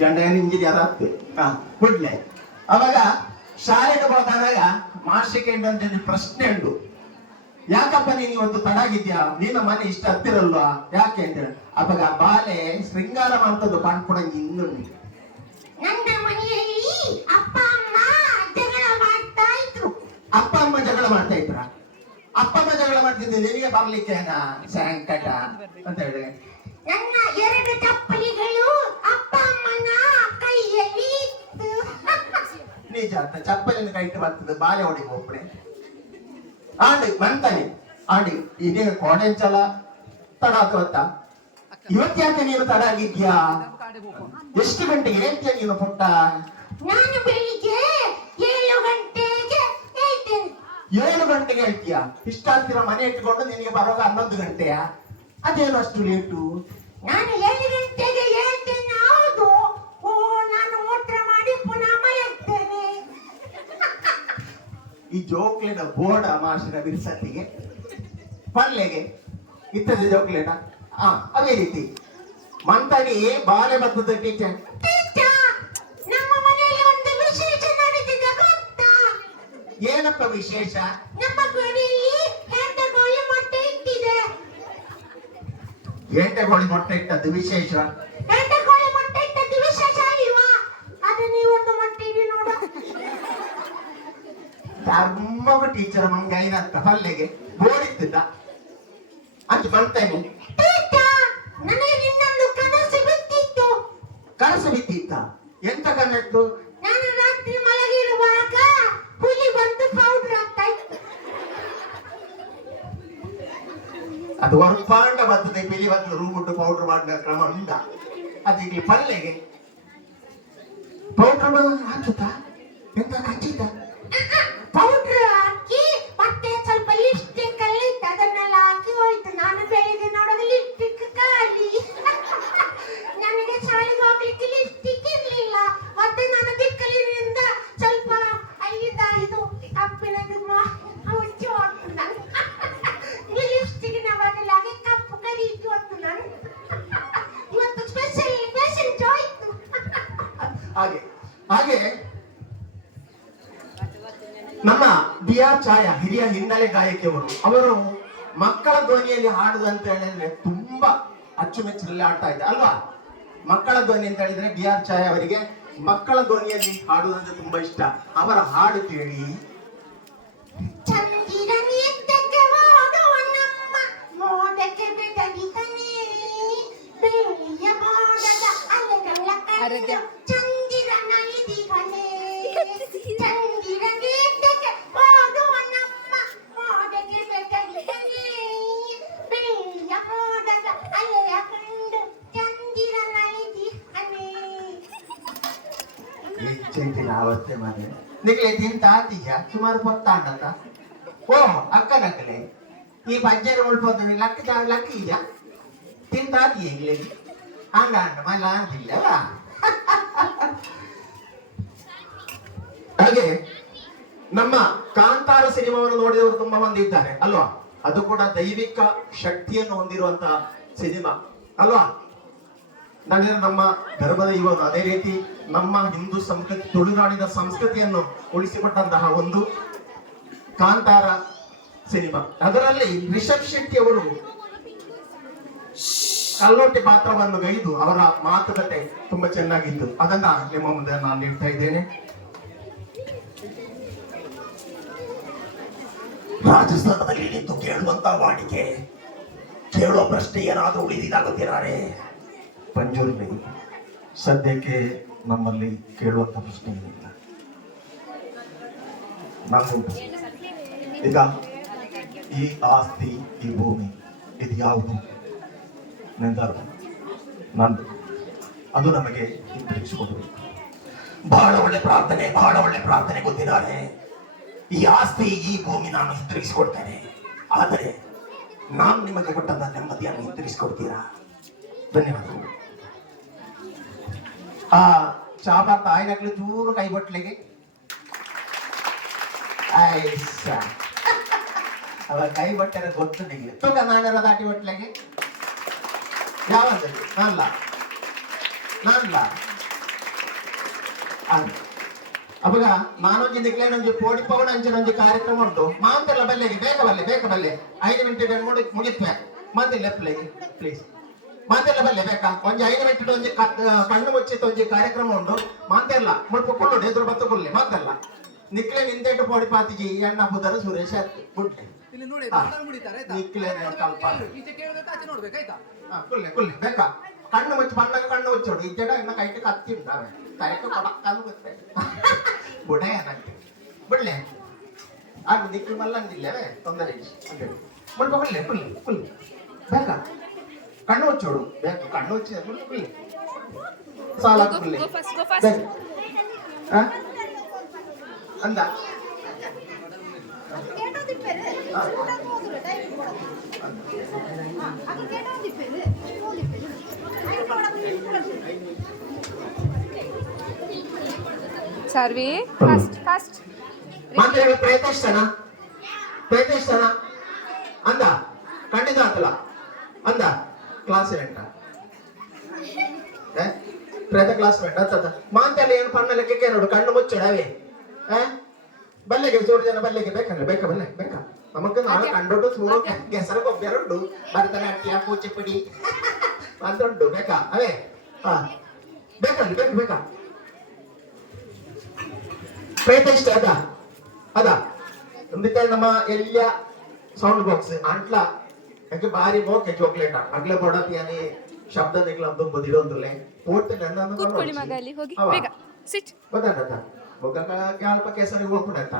ಜಂಡ engineer ಆಗ್ತದೆ ಬಿಡ್ಲೆ ಅವಾಗ ಶಾಲೆಗೆ ಹೋದಾಗ ಮಾರ್ಷಿಕೆಂಡು ಅಂತ ಪ್ರಶ್ನೆ ಉಂಟು, ಯಾಕಪ್ಪ ನೀನು ಇವತ್ತು ತಡಾಗಿದ್ಯಾ, ನಿನ್ನ ಮನೆ ಇಷ್ಟ ಹತ್ತಿರಲ್ವಾ, ಯಾಕೆ ಅಂತ ಹೇಳಿ. ಅವಾಗ ಬಾಲೆ ಶೃಂಗಾರ ಮಾಡ್ತದ್ದು ಪಾಣ್ಕೊಡಂಗಿ ಇನ್ನೊಂದು ನನ್ನ ಮನೆಯಲ್ಲಿ ಅಪ್ಪ ಅಮ್ಮ ಜಗಳ ಮಾಡ್ತಾ ಇದ್ರು. ಅಪ್ಪ ಅಮ್ಮ ಜಗಳ ಮಾಡ್ತಾ ಇದ್ರ? ಅಪ್ಪ ಅಮ್ಮ ಜಗಳ ಮಾಡ್ತಿದ್ದೆ ನಿನಗೆ ಬರ್ಲಿಕ್ಕೆ ಸಂಕಟ ಅಂತ ಹೇಳಿ. ನನ್ನ 2 ಚಪ್ಪಲಿಗಳು ಅಪ್ಪ ಅಮ್ಮನ ಕೈಯಲ್ಲಿ ಇತ್ತು. ನಿಜ ಅಂತ ಚಪ್ಪಲಿನ ಕೈ ಇಟ್ಟು ಬರ್ತದೆ, ಬಾಲೆ ಹೊಡಿಗೆ ಒಬ್ಬಳೆ ಆಡಿ ಬಂತಾನೆ ಆಡಿ ಇದೇ ಕೋಡೆಂಚಲ ತಡ ಆತ. ಇವತ್ತ್ಯಾಕೆ ನೀನು ತಡ ಆಗಿದ್ಯಾ? ಎಷ್ಟು ಗಂಟೆಗೆ ಹೇಳ್ತೀಯ ನೀನು ಪುಟ್ಟ? ನಾನು ಬೆಳಿಗ್ಗೆ 7 ಗಂಟೆಗೆ ಹೇಳ್ತೇನೆ. 7 ಗಂಟೆಗೆ ಹೇಳ್ತೀಯ? ಇಷ್ಟಾಗ್ತಿರ ಮನೆ ಇಟ್ಕೊಂಡು ನಿನಗೆ ಬರುವಾಗ 11 ಗಂಟೆಯಾ? ಅದೇನು ಅಷ್ಟು ಲೇಟು? ನಾನು 7 ಗಂಟೆಗೆ ಹೇಳ್ತೇನೆ. ಹೌದು. ಓ, ನಾನು ಮೂತ್ರ ಮಾಡಿ ಪುನಃ ಮಲಗ್ತೇನೆ. ಈ ಜೋಕ್ಲೇನ ಬೋರ್ಡ ಮಾಷಿನ ಬಿರ್ಸತ್ತಿಗೆ ಪಲ್ಲೆಗೆ ಇತ್ತದ ಜೋಕ್ಲೇನ ಅದೇ ರೀತಿ ಮಂತಾಗಿ ಬಾಲೆ ಬರ್ತದ ಟೀಚರ್. ನಮ್ಮ ಮನೆಯಲ್ಲಿ ಒಂದು ವಿಶೇಷ ನಡೆದಿದೆ ಗೊತ್ತಾ? ಏನಪ್ಪ ವಿಶೇಷ? ನಮ್ಮ ಮನೆಯಲ್ಲಿ ಹೆಂಡಗೋಳಿ ಮೊಟ್ಟೆ ಇಟ್ಟಿದೆ. ಹೆಂಡಗೋಳಿ ಮೊಟ್ಟೆ ಇಟ್ಟದ್ದು ವಿಶೇಷ? ಹೆಂಡಗೋಳಿ ಮೊಟ್ಟೆ ಇಟ್ಟದ್ದು ವಿಶೇಷ ಅಲ್ವಾ? ಅದು ನೀವೊಂದು ಮೊಟ್ಟೆ ಇಡಿ ನೋಡ. ಧರ್ಮಗ ಟೀಚರ್ ಮಂಗೆ ಐನತ್ತ ಪಲ್ಲೆಗೆ ಬೋಡಿತ್ತಿದ್ದ ಅಂತ ಬಂತೇನೆ. ನನಗೆ ಇನ್ನೊಂದು ಕನಸು ಬಿದ್ದಿತ್ತು. ಕನಸು ಬಿದ್ದಿತ್ತ? ಎಂತ ಕನಸು? ನಾನು ರಾತ್ರಿ ಮಲಗಿರುವಾಗ ಹುಲಿ ಬಂದು ಪೌಡರ್ ಹಾಕ್ತಾ ಇತ್ತು. ಅದು ಹೊರಪಾಂಡ ಬರ್ತದೆ, ಬಿಳಿ ಬರ್ತದೆ, ರೂಬಿಟ್ಟು ಪೌಡರ್ ಮಾಡಿದ ಕ್ರಮ ಉಂಟ. ಅದಕ್ಕೆ ಪಲ್ಲೆಗೆ ಪೌಡರ್ ಹಾಕುತ್ತಾ? ಎಂತ ಖಚಿತ? ಪೌಡರ್ ಹಾಕಿ ಮತ್ತೆ ಸ್ವಲ್ಪ ಲಿಪ್ಸ್ಟಿಕ್ ಎಲ್ಲ ಇತ್ತು, ಅದನ್ನೆಲ್ಲ ಹಾಕಿ ಹೋಯ್ತು. ನಾನು ಬೆಳಿಗ್ಗೆ ನೋಡೋದು ಲಿಪ್ಸ್ಟಿಕ್ ಖಾಲಿ. ನನಗೆ ಶಾಲೆಗೆ ಹೋಗ್ಲಿಕ್ಕೆ ಲಿಪ್ಸ್ಟಿಕ್ ಇರ್ಲಿಲ್ಲ. ಮತ್ತೆ ನಾನು ದಿಕ್ಕಲಿನಿಂದ ಸ್ವಲ್ಪ ಅಲ್ಲಿಂದ ಇದು ಕಪ್ಪಿನದು ಮುಚ್ಚಿ ಹೋಗ್ತು. ನಾನು ಈ ಲಿಪ್ಸ್ಟಿಕ್ನ ಬದಲಾಗಿ ಕಪ್ಪು ಕರೀತು ಹೊತ್ತು. ನಾನು ಇವತ್ತು ಸ್ಪೆಷಲ್ ಹೋಯ್ತು. ಹಾಗೆ ಹಾಗೆ ನಮ್ಮ ಬಿಆರ್ ಛಾಯಾ ಹಿರಿಯ ಹಿನ್ನೆಲೆ ಗಾಯಕಿಯವರು, ಅವರು ಮಕ್ಕಳ ಧ್ವನಿಯಲ್ಲಿ ಹಾಡುದು ಅಂತ ಹೇಳಿದ್ರೆ ತುಂಬಾ ಅಚ್ಚುಮೆಚ್ಚಲ್ಲಿ ಆಡ್ತಾ ಇದ್ದೆ ಅಲ್ವಾ? ಮಕ್ಕಳ ಧ್ವನಿ ಅಂತ ಹೇಳಿದ್ರೆ ಬಿಆರ್ ಛಾಯಾ ಅವರಿಗೆ ಮಕ್ಕಳ ಧ್ವನಿಯಲ್ಲಿ ಹಾಡುವುದಂದ್ರೆ ತುಂಬಾ ಇಷ್ಟ. ಅವರ ಹಾಡು ಕೇಳಿ. ಅವಸ್ಥೆ ಮನೆ ನಿಮಗೆ ತಿಂತ ಆತೀಜ ಸುಮಾರು ಪೊತ್ತಾಂಡತ. ಓ ಅಕ್ಕನಕ್ಕಲೆ ಈ ಬಜ್ಜರ ಉಳ್ಬೋದು ಲಕ್ಕ ಈಗ ತಿಂತ ಆತೀಯ ಈಗಲೇ ಹಂಗ ಮಲ್ಲ ಅಂತಿಲ್ಲವ. ಹಾಗೆ ನಮ್ಮ ಕಾಂತಾರ ಸಿನಿಮಾವನ್ನು ನೋಡಿದವರು ತುಂಬಾ ಮಂದಿ ಇದ್ದಾರೆ ಅಲ್ವಾ? ಅದು ಕೂಡ ದೈವಿಕ ಶಕ್ತಿಯನ್ನು ಹೊಂದಿರುವಂತಹ ಸಿನಿಮಾ ಅಲ್ವಾ? ನಮ್ಮ ಧರ್ಮದ ಇವಾಗ ಅದೇ ರೀತಿ ನಮ್ಮ ಹಿಂದೂ ಸಂಸ್ಕೃತಿ, ತುಳುನಾಡಿನ ಸಂಸ್ಕೃತಿಯನ್ನು ಉಳಿಸಿಕೊಟ್ಟಂತಹ ಒಂದು ಕಾಂತಾರ ಸಿನಿಮಾ. ಅದರಲ್ಲಿ ರಿಷಬ್ ಶೆಟ್ಟಿ ಅವರು ಕಲ್ಲೋಟೆ ಪಾತ್ರವನ್ನು ಗೈದು ಅವರ ಮಾತುಕತೆ ತುಂಬಾ ಚೆನ್ನಾಗಿತ್ತು. ಅದನ್ನ ನಿಮ್ಮ ಮುಂದೆ ನಾನು ನೀಡ್ತಾ ಇದ್ದೇನೆ. ರಾಜಸ್ಥಾನದಲ್ಲಿ ನಿಂತು ಕೇಳುವಂತ ವಾಡಿಕೆ, ಕೇಳುವ ಪ್ರಶ್ನೆ ಏನಾದರೂ ಉಳಿದಿದ್ದಾಗುತ್ತಿದ್ದಾರೆ ಪಂಜುರ್ಲಿ. ಸದ್ಯಕ್ಕೆ ನಮ್ಮಲ್ಲಿ ಕೇಳುವಂತ ಪ್ರಶ್ನೆ ಏನಿಲ್ಲ. ನಮ್ಮದು ಈಗ ಈ ಆಸ್ತಿ, ಈ ಭೂಮಿ, ಇದು ಯಾವುದು ನಂದು, ಅದು ನಮಗೆ ಹಿಂತಿರುಗಿಸಿಕೊಡಬೇಕು. ಬಹಳ ಒಳ್ಳೆ ಪ್ರಾರ್ಥನೆ ಗೊತ್ತಿದ್ದಾರೆ. ಈ ಆಸ್ತಿ, ಈ ಭೂಮಿ ನಾನು ಹಿಂತಿರುಗಿಸಿಕೊಡ್ತೇನೆ. ಆದರೆ ನಾನು ನಿಮಗೆ ಕೊಟ್ಟಂತ ನೆಮ್ಮದಿಯನ್ನು ಹಿಂತಿರುಗಿಸಿಕೊಡ್ತೀರಾ? ಧನ್ಯವಾದಗಳು. ಆ ಚಾಪ ತಾಯಿನಕ್ಲು ಚೂರು ಕೈ ಬಟ್ಲಿಗೆ ಅವ ಕೈ ಬಟ್ಟರೆ ಗೊತ್ತು ನಿಮಗೆ ತೂಕ ನಾನರ ದಾಟಿ ಬಟ್ಲಿಗೆ ಯಾವಂದ್ರೆ ನಾನ್ಲ ಅವಾಗ ನಾನೊಂಜಿ ನಿಕ್ಲೇನೊಂಜಿ ಪೋಡಿ ಪವನ ಅಂಚಿನೊಂಜಿ ಕಾರ್ಯಕ್ರಮ ಉಂಟು ಮಾಂತೆಲ್ಲ ಬಲ್ಲೆಗೆ ಬೇಗ ಬಲ್ಲೆ 5 ಮಿನಿಟ್ ಮುಗಿತ್ವೆ ಮಾತಿಲ್ಲ ಪ್ಲೀಸ್ ಮಾತೆಲ್ಲ ಬಲ್ಲೆ ಬೇಕಾ ಒಂಜಿ 5 ಮಿನಿಟ್ ಒಂಜಿ ಕಣ್ಣು ಮುಚ್ಚಿತ ಒಂಜಿ ಕಾರ್ಯಕ್ರಮ ಉಂಟು ಮಾತೆಲ್ಲ ಮುಲ್ಪ ಕುಳ್ಳುಡು ಎದುರು ಬತ್ತು ಕುಳ್ಳಿ ಮಾತೆಲ್ಲ ನಿಕ್ಲೆ ನಿಂತೆಟ್ಟು ಪೋಡಿ ಪಾತಿಜಿ ಅಣ್ಣ ಬುಧರು ಸುರೇಶ್ ಗುಡ್ಲಿ ನಿಕ್ಲೆ ಕಲ್ಪ ಕುಳ್ಳಿ ಬೇಕಾ ಕಣ್ಣು ಮುಚ್ಚಿ ಬಣ್ಣಗೆ ಕಣ್ಣು ಮುಚ್ಚೋಡು ಇಜ್ಜಡ ಇನ್ನ ಕೈಟ್ ಕತ್ತಿ ಉಂಟಾವೆ ಕರೆಕ್ಟ್ ಕೊಡಕ್ಕಾನು ಗೊತ್ತೇ ಬುಡೇನಂತೆ ಬಿಡ್ಲೆ ಆಗ ನಿಕ್ಲು ಮಲ್ಲಂದಿಲ್ಲವೇ ತೊಂದರೆ ಇಲ್ಲ ಮುಲ್ಪ ಕುಳ್ಳಿ ಬೇಕಾ ಕಣ್ಣು ಮುಚ್ಚೋಡು ಬೇಕು ಕಣ್ಣು ಮುಚ್ಚಿ ಕುಳ್ಳಿ ಸಾಲ ಕುಳ್ಳಿ ಅಂದ ಸರ್ವಿ ಫಸ್ಟ್ ಮತ್ತೆ ಪ್ರಯತ್ನಿಸ್ತಾನ ಅಂದ ಖಂಡಿತ ಆತಲ್ಲ ಅಂದ ಕ್ಲಾಸ್ ಎಂಟ ಪ್ರಯತ್ನ ಕ್ಲಾಸ್ ಬೇಡ ಅಂತ ಮಾಂತೆಲ್ಲ ಏನು ಪಣ್ಣಲೆಕ್ಕೆ ನೋಡು ಕಣ್ಣು ಮುಚ್ಚಡವೇ ಬಲ್ಲೆಗೆ ಚೂರು ಜನ ಬಲ್ಲೆಗೆ ಬೇಕಂದ್ರೆ ಬೇಕಾ ನಮಗ ನಾಳೆ ಕಂಡೊಟ್ಟು ಚೂರು ಹೆಸರು ಗೊಬ್ಬೆರಡು ಭರತನಾಟ್ಯ ಕೂಚಿಪುಡಿ ಅಂತ ಉಂಟು ಬೇಕಾ ಅವೇ ಬೇಕಾ ಪ್ರಯತ್ನಿಷ್ಟ ಅದ ಒಂದಿತ್ತ ನಮ್ಮ ಎಲ್ಲ ಸೌಂಡ್ ಬಾಕ್ಸ್ ಅಂಟ್ಲ ಯಾಕೆ ಬಾರಿ ಮೋಕೆ ಚಾಕ್ಲೇಟ್ ಅಗ್ಲೆ ಕೊಡತಿ ಅನಿ ಶಬ್ದ ನಿಗ್ಲ ಅಂತ ಬದಿಡೊಂದುಲೆ ಪೋರ್ಟ್ ನನ್ನ ಕೂತ್ಕೊಳ್ಳಿ ಮಗ ಅಲ್ಲಿ ಹೋಗಿ ಬೇಗ ಸಿಟ್ ಗೊತ್ತಾಗತ್ತ ಒಗ್ಗ ಅಲ್ಪ ಕೆಸರಿಗೆ ಹೋಗ್ಬಿಡತ್ತ